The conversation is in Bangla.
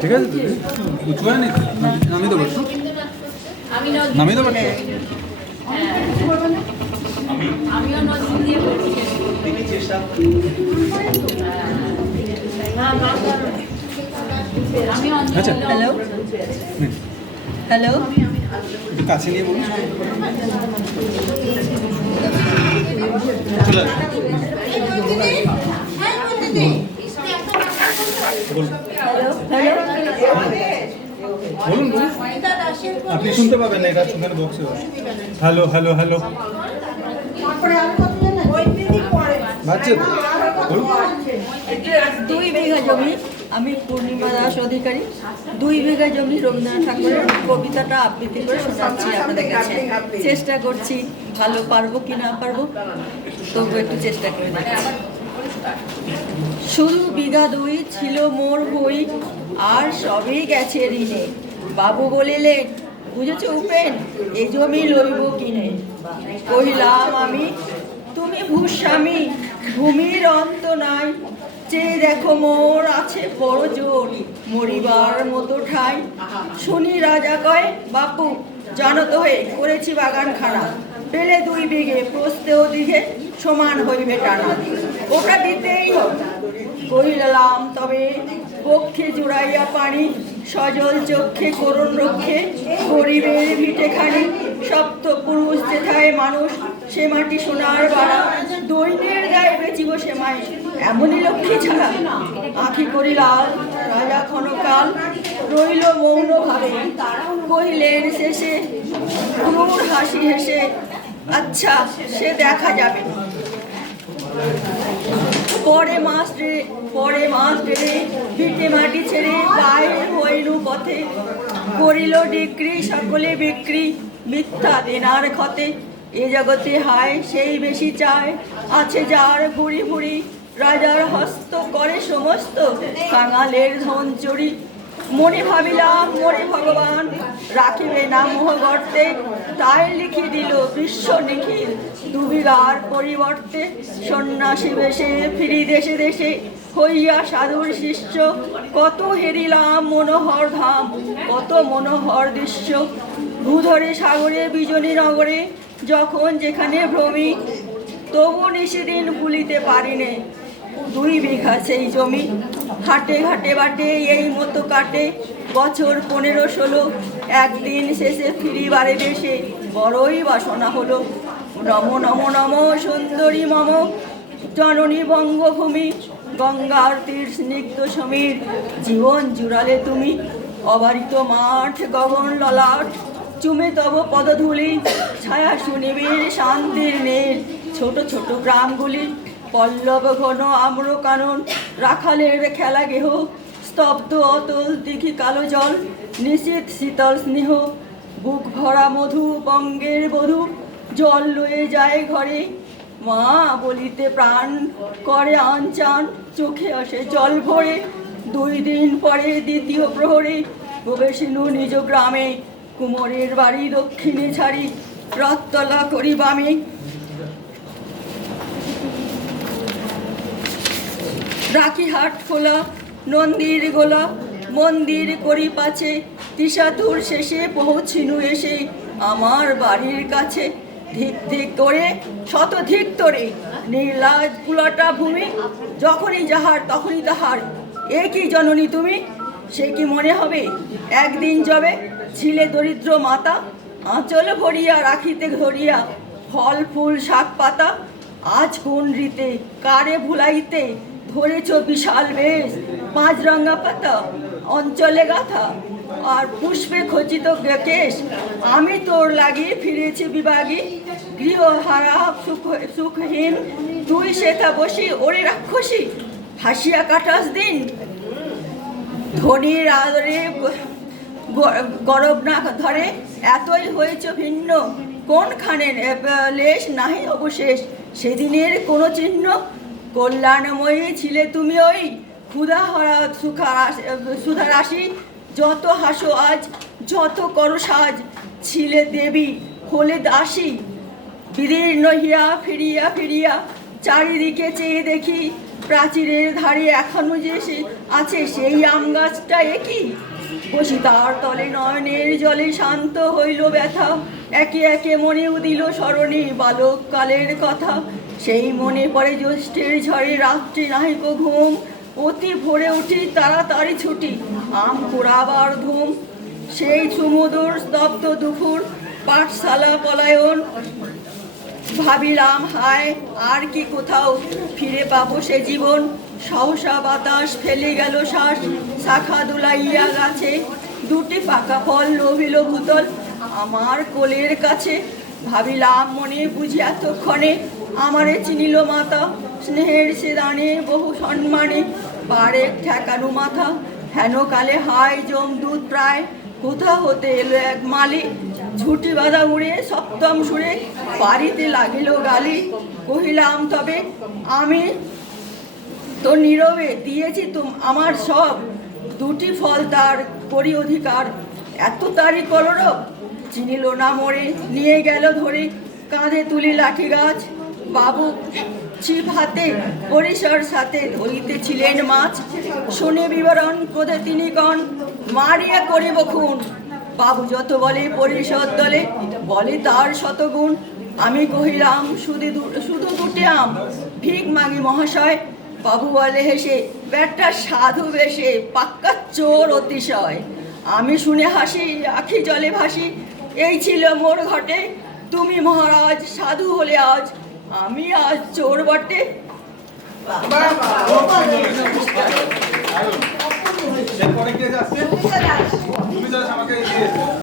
ঠিক আছে, উঁচু হয় না, নামিয়ে দেবো, নামিয়ে দেবো। আচ্ছা, হ্যালো হ্যালো, একটু কাছে নিয়ে বলুন। চলে হ্যালো, বলুন বলুন, আপনি শুনতে পাবেন না, এটা ওখানে বক্সে। হ্যালো হ্যালো হ্যালো, বাচ্চা বলুন। 2 বিঘা জমি, আমি পূর্ণিমা দাস অধিকারী। 2 বিঘা জমি রবীন্দ্রনাথ ঠাকুরের কবিতাটা আবৃত্তি করে শোনাচ্ছি আপনাদের কাছে। চেষ্টা করছি, ভালো পারবো কি না পারবো, তবু একটু চেষ্টা করে দেখছি। শুধু বিঘা 2 ছিল মোর ভুই, আর সবই গেছে ঋণে। বাবু বলিলেন, বুঝেছ উপেন, এ জমি লইব কিনে। কহিলাম আমি, তুমি ভূস্বামী, ভূমির অন্ত নাই। চেয়ে দেখো মোর আছে বড় জোর, মরিবার মতো ঠাই। শুনি রাজা কয়, বাপু জানো তো হে, করেছি বাগানখানা। পেলে 2 বিঘে, প্রস্থে ও দিঘে সমান হইবে টানা। ওটা দিতেই হবে। কহিলাম তবে, পক্ষে জুড়াইয়া পানি, সজল চক্ষে করুণ রক্ষে, গরিবের ভিটেখানি। সপ্ত পুরুষ যেথায় মানুষ, সে মাটি সোনার বাড়া। দৈন্যের গায়ে বেচিব সে মাই, এমনই লক্ষ্মী ছাড়া। আঁখি করিলাম রাজা ক্ষণকাল, রইল মৌন ভাবে। কহিলেন শেষে ক্রূর হাসি হেসে, আচ্ছা সে দেখা যাবে। পরে মাস রে ভিটে মাটি ছেড়ে বাইরে হইলু পথে। করিল ডিক্রি সকলে বিক্রি, মিথ্যা দেনার ক্ষতে। এ জগতে হায় সেই বেশি চায়, আছে যার ভুড়ি ভুড়ি। রাজার হস্ত করে সমস্ত, কাঙালের ধন চুরি। মনে ভাবিলাম মোরে ভগবান, রাখিবে না মোহ গর্তে। তাই লিখি দিল বিশ্ব নিখিল, 2 বিঘার পরিবর্তে। সন্ন্যাসী বেশে ফিরি দেশে দেশে, হইয়া সাধুর শিষ্য। কত হেরিলাম মনোহর ধাম, কত মনোহর দৃশ্য। ভূধরে সাগরে বিজনী নগরে, যখন যেখানে ভ্রমি। তবু নিশিদিন ভুলিতে পারিনে, 2 বিঘা সেই জমি। হাটে ঘাটে বাটে এই মতো কাটে বছর 15-16। একদিন শেষে ফিরিবারে দেশে, বড়ই বাসনা হলো। নম নম নম সুন্দরী মম জননী বঙ্গভূমি। গঙ্গার তীর স্নিগ্ধ সমীর, জীবন জুড়ালে তুমি। অবারিত মাঠ গগন ললাট, চুমে তব পদধূলি। ছায়া সুনিবিড় শান্তির নীড়, ছোট ছোট গ্রামগুলি। পল্লব ঘন আম্র কানন, রাখালের খেলা গেহ। স্তব্ধ অতল দিঘি কালো জল, নিশীথ শীতল স্নেহ। বুক ভরা মধু বঙ্গের বধূ, জল লয়ে যায় ঘরে। মা বলিতে প্রাণ করে আনচান, চোখে আসে জল ভরে। 2 দিন পরে দ্বিতীয় প্রহরে, প্রবেশিনু নিজ গ্রামে। কুমোরের বাড়ি দক্ষিণে ছাড়ি, রথতলা করি বামে। রাখি হাট খোলা, নন্দীর গোলা, মন্দির করি পাছে। তিসাতুর শেষে পৌঁছিনু এসে, আমার বাড়ির কাছে। ধিক ধিক করে শত ধিক তোরে, নির্লাজ পুলাটা ভূমি। যখনই যাহার তখনই তাহার, এ কি জননী তুমি। সে কি মনে হবে একদিন যবে ছিলে দরিদ্র মাতা। আঁচল ভরিয়া রাখিতে ধরিয়া, ফল ফুল শাক পাতা। আজ কোন রীতে কারে ভুলাইতে, ধরেছ বিশাল বেশ। 5 রঙা পাতা অঞ্চলে গাথা, আর পুষ্পে খচিত কেশ। আমি তোর লাগি ফিরেছি বিভাগী, গৃহহারা সুখহীন। তুই সেথা বসি ওরে রাক্ষসী, হাসিয়া কাটাস দিন। ধনির আদরে গরব না ধরে, এতই হয়েছ ভিন্ন। কোনখানে লেশ নাহি অবশেষ, সেদিনের কোনো চিহ্ন। কল্যাণময়ী ছিলে তুমি ওই, ক্ষুধাহরা সুধা রাশি। যত হাসো আজ, যত করো সাজ, ছিলে দেবী হলে দাসী। বিদীর্ণ হিয়া ফিরিয়া ফিরিয়া, চারিদিকে চেয়ে দেখি, প্রাচীরের ধারে এখনো যে সে আছে সেই আম গাছটা একই বসি তার তলে নয়নের জলে শান্ত হইল ব্যথা একে একে মনে উদিল স্মরণে বালককালের কথা সেই মনে পড়ে জ্যৈষ্ঠের ঝড়ে রাত্রি নাহিক ঘুম অতি ভোরে উঠি তাড়াতাড়ি ছুটি আম পোড়াবার ধুম সেই সুমধুর স্তব্ধ দুপুর পাঠশালা পলায়ন ভাবিলাম হায় আর কি কোথাও ফিরে পাবো সে জীবন সহসা বাতাস ফেলে গেল শ্বাস শাখা দুলাইয়া গাছে দুটি পাকা ফল লোভিল ভূতল আমার কোলের কাছে ভাবিলাম মনে বুঝি এতক্ষণে আমারে চিনিল মাতা স্নেহের সে দানে বহু সম্মানে পারেক ঠেকানো মাথা হেন কালে হায় যমদূত প্রায় কোথা হতে এলো এক মালি ঝুটি বাঁধা উড়ে সপ্তম সুরে বাড়িতে লাগিল গালি কহিলাম তবে আমি তো নীরবে দিয়েছি আমার সব দুটি ফল তার করি অধিকার এত তারি কলরব চিনিল না মরে নিয়ে গেল ধরে কাঁধে তুলি লাঠি গাছ বাবু ছিপ হাতে পরিসর সাথে ধরিতেছিলেন মাছ শুনে বিবরণ ক্রোধে তিনি কন মারিয়া করিব খুন বাবু যত বলে পরিষদ দলে বলে তার শতগুণ আমি কহিলাম শুধু দুটি আম ভিক মাগি মহাশয় বাবু বলে হেসে ব্যাটটা সাধু বেশে পাক্কা চোর অতিশয় আমি শুনে হাসি আখি জলে ভাসি এই ছিল মোর ঘটে তুমি মহারাজ সাধু হলে আজ আমি আজ চোর বটে এরপরে কে যাচ্ছে? তুমি যাস আমাকে দিয়ে